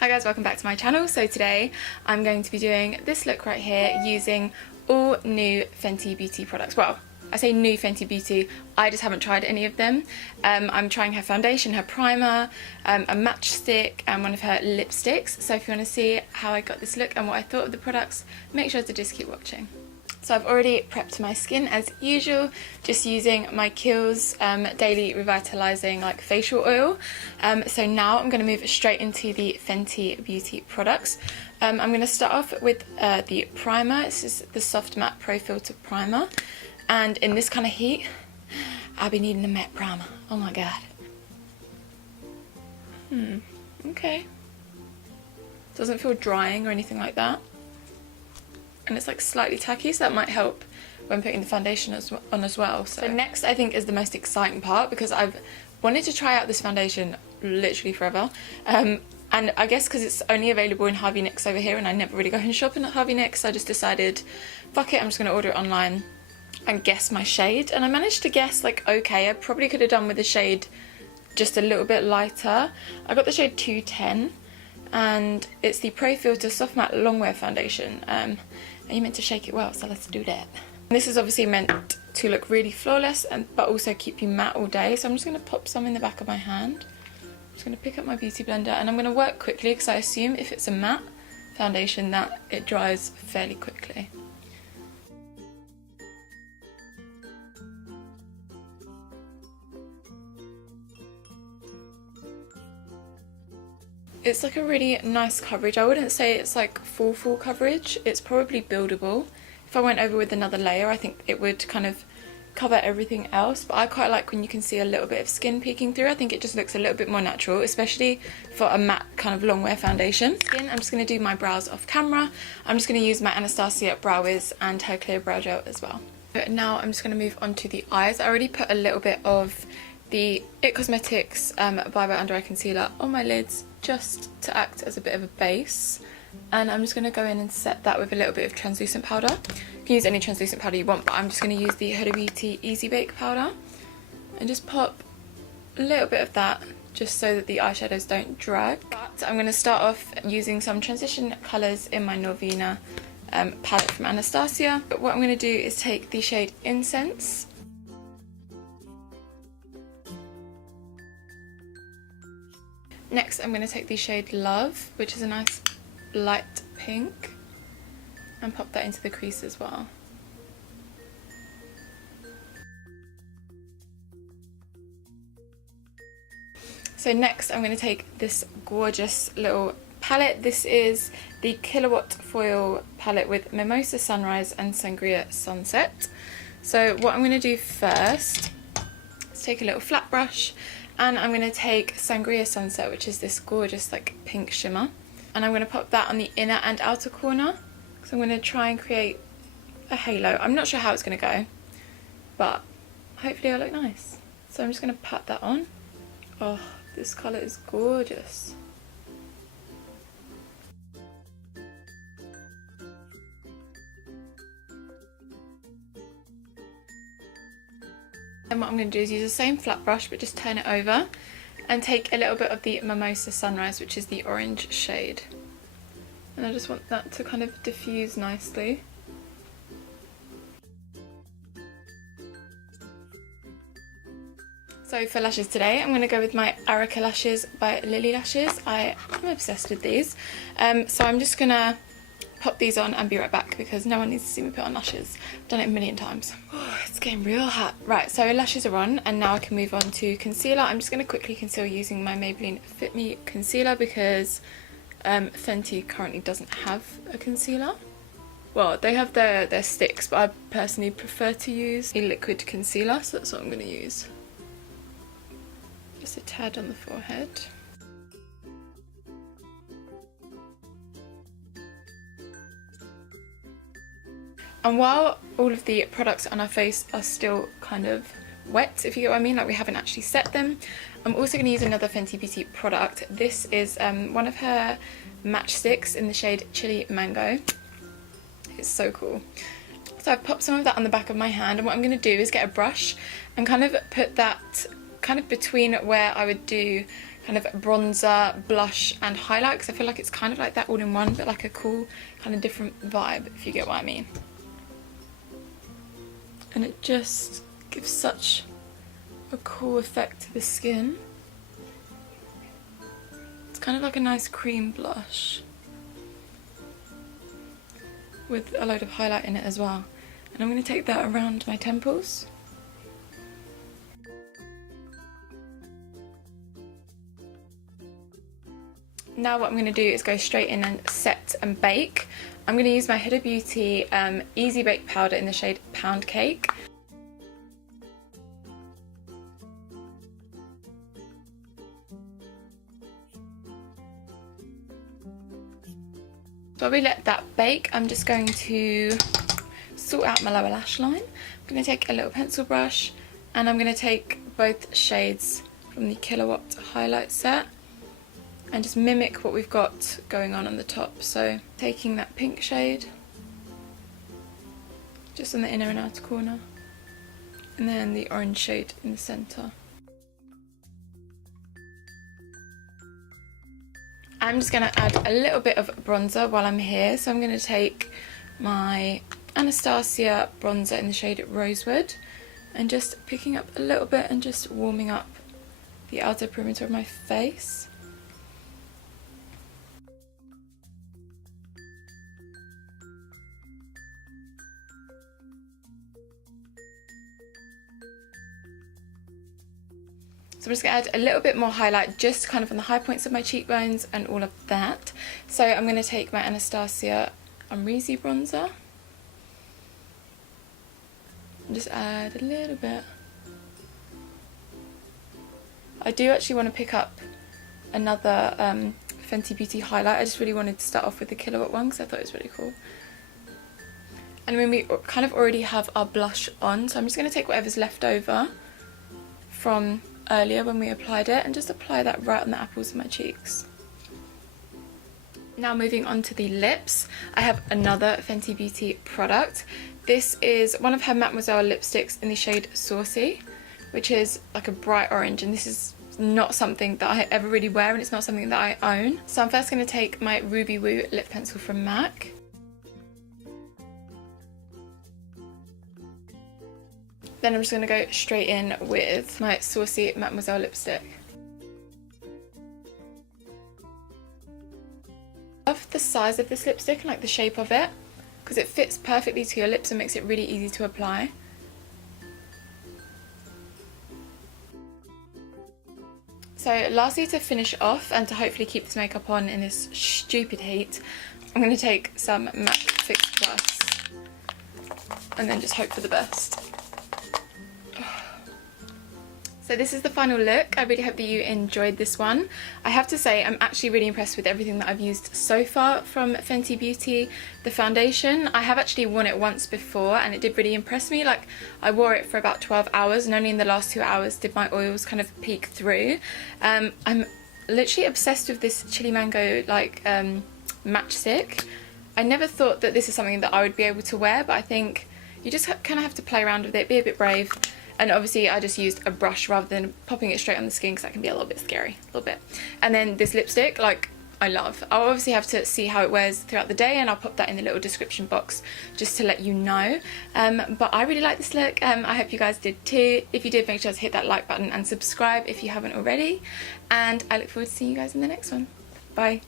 Hi guys, welcome back to my channel. So today I'm going to be doing this look right here using all new Fenty Beauty products. Well, I say new Fenty Beauty, I just haven't tried any of them. I'm trying her foundation, her primer, a matchstick and one of her lipsticks. So if you want to see how I got this look and what I thought of the products, make sure to just keep watching. So I've already prepped my skin as usual, just using my Keihls Daily Revitalizing like facial oil. So now I'm going to move straight into the Fenty Beauty products. I'm going to start off with the primer. This is the Soft Matte Pro Filter Primer. And in this kind of heat, I'll be needing a matte primer. Oh my god. Okay. Doesn't feel drying or anything like that. And it's like slightly tacky, so that might help when putting the foundation on as well. So next I think is the most exciting part, because I've wanted to try out this foundation literally forever. And I guess because it's only available in Harvey Nicks over here and I never really go and shopping at Harvey Nicks, I just decided, fuck it, I'm just going to order it online and guess my shade. And I managed to guess like okay. I probably could have done with the shade just a little bit lighter. I got the shade 210 and it's the Pro Filter Soft Matte Longwear Foundation. And you're meant to shake it well, so let's do that. And this is obviously meant to look really flawless but also keep you matte all day. So I'm just going to pop some in the back of my hand. I'm just going to pick up my beauty blender and I'm going to work quickly because I assume if it's a matte foundation that it dries fairly quickly. It's like a really nice coverage. I wouldn't say it's like full coverage. It's probably buildable. If I went over with another layer, I think it would kind of cover everything else. But I quite like when you can see a little bit of skin peeking through. I think it just looks a little bit more natural, especially for a matte kind of long wear foundation. I'm just going to do my brows off camera. I'm just going to use my Anastasia Brow Wiz and her clear brow gel as well. But now I'm just going to move on to the eyes. I already put a little bit of the IT Cosmetics Bye Bye Under Eye Concealer on my lids, just to act as a bit of a base, and I'm just going to go in and set that with a little bit of translucent powder. You can use any translucent powder you want, but I'm just going to use the Huda Beauty Easy Bake powder and just pop a little bit of that just so that the eyeshadows don't drag. But I'm going to start off using some transition colours in my Norvina palette from Anastasia. But what I'm going to do is take the shade Incense. Next I'm going to take the shade Love, which is a nice light pink, and pop that into the crease as well. So next I'm going to take this gorgeous little palette. This is the Killawatt foil palette with Mimosa Sunrise and Sangria Sunset. So what I'm going to do first is take a little flat brush, and I'm going to take Sangria Sunset, which is this gorgeous like pink shimmer, and I'm going to pop that on the inner and outer corner. So I'm going to try and create a halo. I'm not sure how it's going to go, but hopefully it'll look nice. So I'm just going to pat that on. Oh, this colour is gorgeous. And what I'm going to do is use the same flat brush but just turn it over and take a little bit of the Mimosa Sunrise, which is the orange shade. And I just want that to kind of diffuse nicely. So for lashes today, I'm going to go with my Arika lashes by Lilly Lashes. I am obsessed with these. So I'm just going to pop these on and be right back because no one needs to see me put on lashes. I've done it a million times. Oh, it's getting real hot. Right, so lashes are on and now I can move on to concealer. I'm just going to quickly conceal using my Maybelline Fit Me concealer because Fenty currently doesn't have a concealer. Well, they have their sticks, but I personally prefer to use a liquid concealer, so that's what I'm going to use. Just a tad on the forehead. And while all of the products on our face are still kind of wet, if you get what I mean, like we haven't actually set them, I'm also going to use another Fenty Beauty product. This is one of her matchsticks in the shade Chili Mango. It's so cool. So I've popped some of that on the back of my hand, and what I'm going to do is get a brush and kind of put that kind of between where I would do kind of bronzer, blush and highlight, because I feel like it's kind of like that all in one, but like a cool kind of different vibe, if you get what I mean. And it just gives such a cool effect to the skin. It's kind of like a nice cream blush with a load of highlight in it as well. And I'm going to take that around my temples. Now what I'm going to do is go straight in and set and bake. I'm going to use my Huda Beauty Easy Bake Powder in the shade Pound Cake. While we let that bake, I'm just going to sort out my lower lash line. I'm going to take a little pencil brush and I'm going to take both shades from the Killawatt highlight set and just mimic what we've got going on the top. So taking that pink shade just on the inner and outer corner, and then the orange shade in the centre. I'm just going to add a little bit of bronzer while I'm here. So I'm going to take my Anastasia bronzer in the shade Rosewood and just picking up a little bit and just warming up the outer perimeter of my face. So I'm just going to add a little bit more highlight just kind of on the high points of my cheekbones and all of that. So I'm going to take my Anastasia Amrezy bronzer and just add a little bit. I do actually want to pick up another Fenty Beauty highlight. I just really wanted to start off with the Killawatt one because I thought it was really cool. And then we kind of already have our blush on, so I'm just going to take whatever's left over from earlier when we applied it and just apply that right on the apples of my cheeks. Now moving on to the lips, I have another Fenty Beauty product. This is one of her Mademoiselle lipsticks in the shade Saucy, which is like a bright orange, and this is not something that I ever really wear and it's not something that I own. So I'm first going to take my Ruby Woo lip pencil from MAC. Then I'm just going to go straight in with my Saucy Mademoiselle lipstick. I love the size of this lipstick and like the shape of it, because it fits perfectly to your lips and makes it really easy to apply. So lastly, to finish off and to hopefully keep this makeup on in this stupid heat, I'm going to take some MAC Fix Plus and then just hope for the best. So this is the final look. I really hope that you enjoyed this one. I have to say I'm actually really impressed with everything that I've used so far from Fenty Beauty. The foundation, I have actually worn it once before and it did really impress me. Like, I wore it for about 12 hours and only in the last 2 hours did my oils kind of peek through. I'm literally obsessed with this chili mango like matchstick. I never thought that this is something that I would be able to wear, but I think you just kind of have to play around with it, be a bit brave. And obviously I just used a brush rather than popping it straight on the skin because that can be a little bit scary, a little bit. And then this lipstick, like, I love. I'll obviously have to see how it wears throughout the day and I'll pop that in the little description box just to let you know. But I really like this look. I hope you guys did too. If you did, make sure to hit that like button and subscribe if you haven't already. And I look forward to seeing you guys in the next one. Bye.